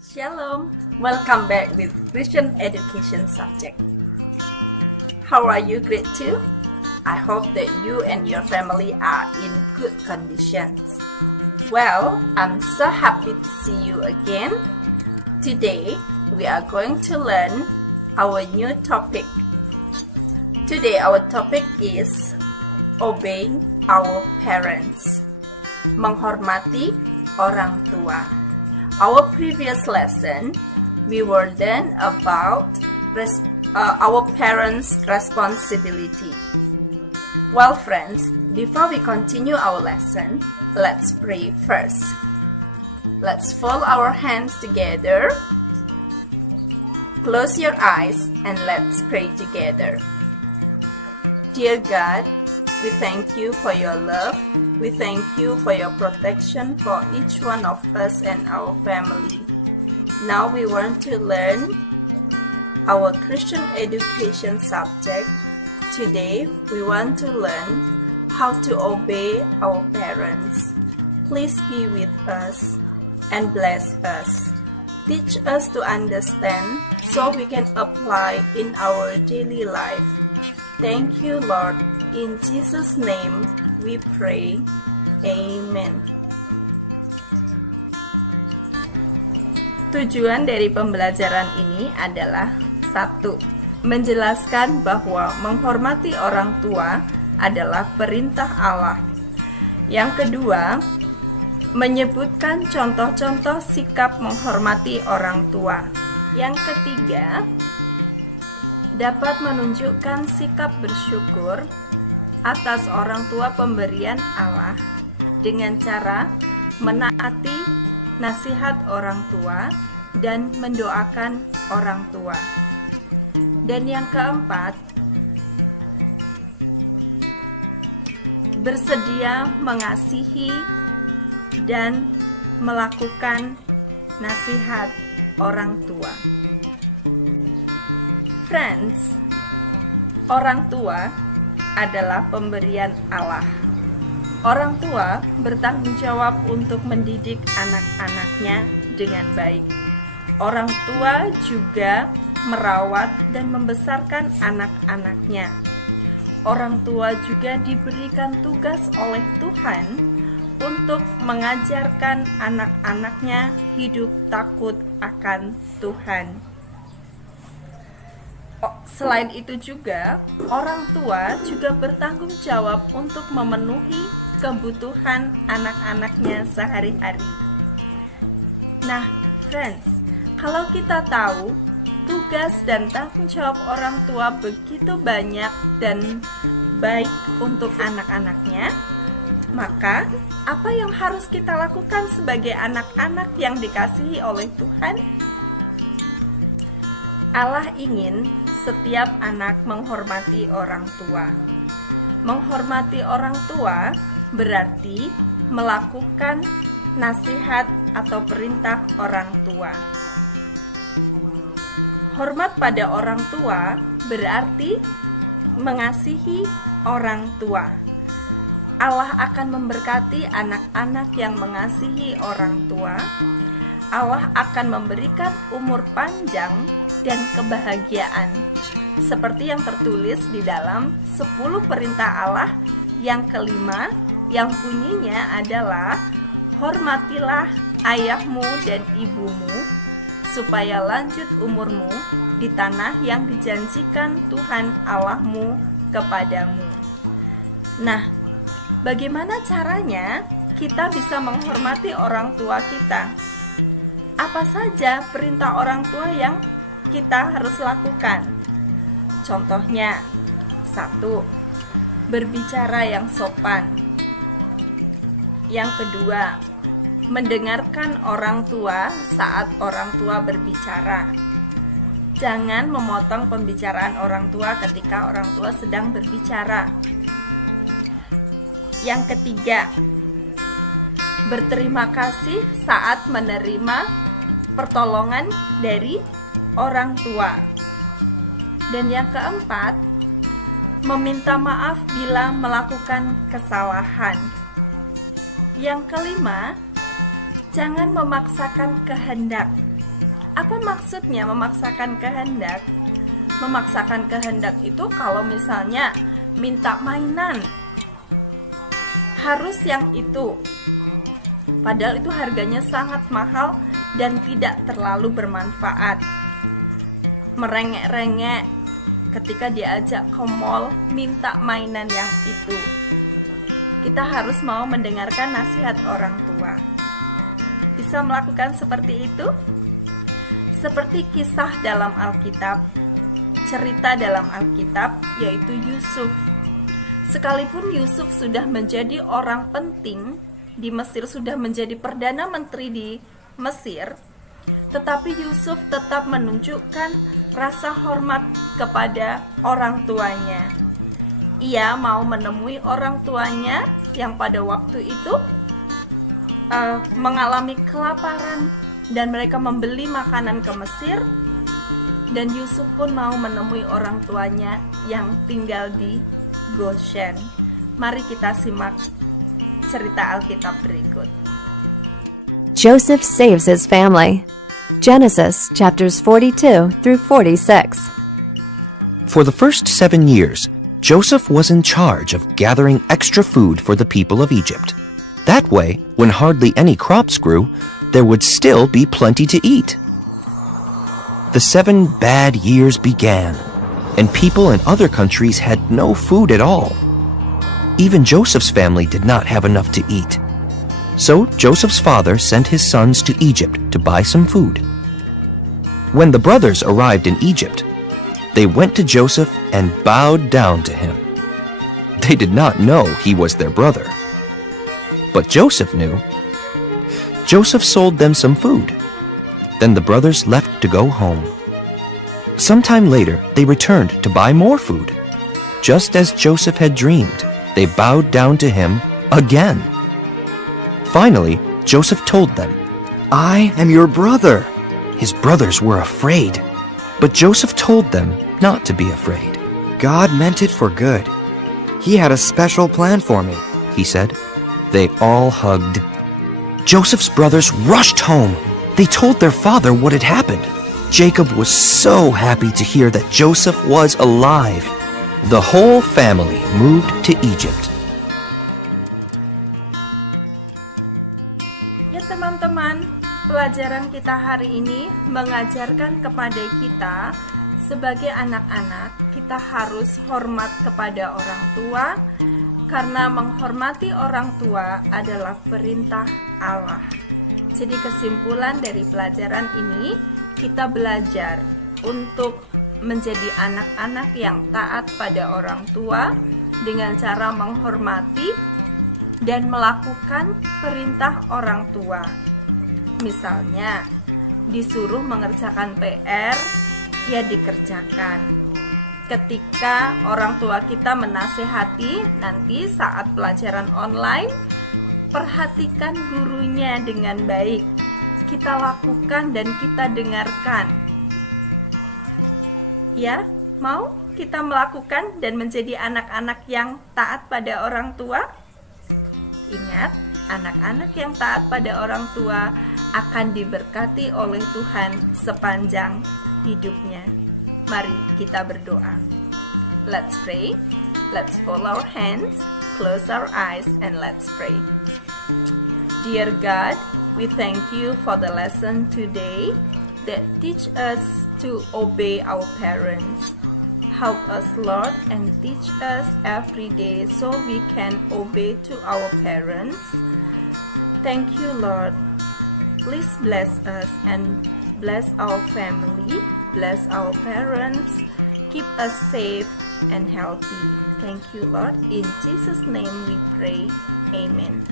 Shalom, welcome back with Christian education subject. How are you, grade 2? I hope that you and your family are in good conditions. Well, I'm so happy to see you again. Today, we are going to learn our new topic. Today, our topic is obeying our parents. Menghormati orang tua. Our previous lesson, we were learn about our parents' responsibility. Well, friends, before we continue our lesson, let's pray first. Let's fold our hands together, close your eyes, and let's pray together. Dear God, we thank you for your love. We thank you for your protection for each one of us and our family. Now we want to learn our Christian education subject. Today we want to learn how to obey our parents. Please be with us and bless us. Teach us to understand so we can apply in our daily life. Thank you, Lord. In Jesus' name we pray. Amen. Tujuan dari pembelajaran ini adalah 1. Menjelaskan bahwa menghormati orang tua adalah perintah Allah. Yang kedua, menyebutkan contoh-contoh sikap menghormati orang tua. Yang ketiga, dapat menunjukkan sikap bersyukur atas orang tua pemberian Allah dengan cara menaati nasihat orang tua dan mendoakan orang tua. Dan yang keempat, bersedia mengasihi dan melakukan nasihat orang tua. Friends, orang tua adalah pemberian Allah. Orang tua bertanggung jawab untuk mendidik anak-anaknya dengan baik. Orang tua juga merawat dan membesarkan anak-anaknya. Orang tua juga diberikan tugas oleh Tuhan untuk mengajarkan anak-anaknya hidup takut akan Tuhan. Selain itu juga, orang tua juga bertanggung jawab untuk memenuhi kebutuhan anak-anaknya sehari-hari. Nah, friends, kalau kita tahu tugas dan tanggung jawab orang tua begitu banyak dan baik untuk anak-anaknya, maka apa yang harus kita lakukan sebagai anak-anak yang dikasihi oleh Tuhan? Allah ingin setiap anak menghormati orang tua. Menghormati orang tua berarti melakukan nasihat atau perintah orang tua. Hormat pada orang tua berarti mengasihi orang tua. Allah akan memberkati anak-anak yang mengasihi orang tua. Allah akan memberikan umur panjang dan kebahagiaan, seperti yang tertulis di dalam 10 perintah Allah yang kelima, yang bunyinya adalah hormatilah ayahmu dan ibumu supaya lanjut umurmu di tanah yang dijanjikan Tuhan Allahmu kepadamu. Nah, bagaimana caranya kita bisa menghormati orang tua kita? Apa saja perintah orang tua yang kita harus lakukan? Contohnya, 1. Berbicara yang sopan. Yang kedua, mendengarkan orang tua saat orang tua berbicara. Jangan memotong pembicaraan orang tua ketika orang tua sedang berbicara. Yang ketiga, berterima kasih saat menerima pertolongan dari orang tua. Dan yang keempat, meminta maaf bila melakukan kesalahan. Yang kelima, jangan memaksakan kehendak Apa maksudnya memaksakan kehendak? Memaksakan kehendak itu kalau misalnya minta mainan, harus yang itu, padahal itu harganya sangat mahal dan tidak terlalu bermanfaat. Merengek-rengek ketika diajak ke mall minta mainan yang itu. Kita harus mau mendengarkan nasihat orang tua. Bisa melakukan seperti itu? Seperti kisah dalam Alkitab, cerita dalam Alkitab, yaitu Yusuf. Sekalipun Yusuf sudah menjadi orang penting di Mesir, sudah menjadi perdana menteri di Mesir, tetapi Yusuf tetap menunjukkan rasa hormat kepada orang tuanya. Ia mau menemui orang tuanya yang pada waktu itu mengalami kelaparan dan mereka membeli makanan ke Mesir, dan Yusuf pun mau menemui orang tuanya yang tinggal di Goshen. Mari kita simak cerita Alkitab berikut. Joseph saves his family. Genesis chapters 42 through 46. For the first 7 years, Joseph was in charge of gathering extra food for the people of Egypt. That way, when hardly any crops grew, there would still be plenty to eat. The 7 bad years began, and people in other countries had no food at all. Even Joseph's family did not have enough to eat. So Joseph's father sent his sons to Egypt to buy some food. When the brothers arrived in Egypt, they went to Joseph and bowed down to him. They did not know he was their brother. But Joseph knew. Joseph sold them some food. Then the brothers left to go home. Sometime later, they returned to buy more food. Just as Joseph had dreamed, they bowed down to him again. Finally, Joseph told them, I am your brother. His brothers were afraid, but Joseph told them not to be afraid. God meant it for good. He had a special plan for me, he said. They all hugged. Joseph's brothers rushed home. They told their father what had happened. Jacob was so happy to hear that Joseph was alive. The whole family moved to Egypt. Ya teman-teman, pelajaran kita hari ini mengajarkan kepada kita sebagai anak-anak, kita harus hormat kepada orang tua, karena menghormati orang tua adalah perintah Allah. Jadi kesimpulan dari pelajaran ini, kita belajar untuk menjadi anak-anak yang taat pada orang tua dengan cara menghormati dan melakukan perintah orang tua. Misalnya, disuruh mengerjakan PR, ya dikerjakan. Ketika orang tua kita menasehati nanti saat pelajaran online, perhatikan gurunya dengan baik. Kita lakukan dan kita dengarkan. Ya, mau kita melakukan dan menjadi anak-anak yang taat pada orang tua? Ingat, anak-anak yang taat pada orang tua akan diberkati oleh Tuhan sepanjang hidupnya. Mari kita berdoa. Let's pray. Let's fold our hands, close our eyes, and let's pray. Dear God, we thank you for the lesson today that teach us to obey our parents. Help us, Lord, and teach us every day so we can obey to our parents. Thank you, Lord. Please bless us and bless our family, bless our parents, keep us safe and healthy. Thank you, Lord. In Jesus' name we pray. Amen.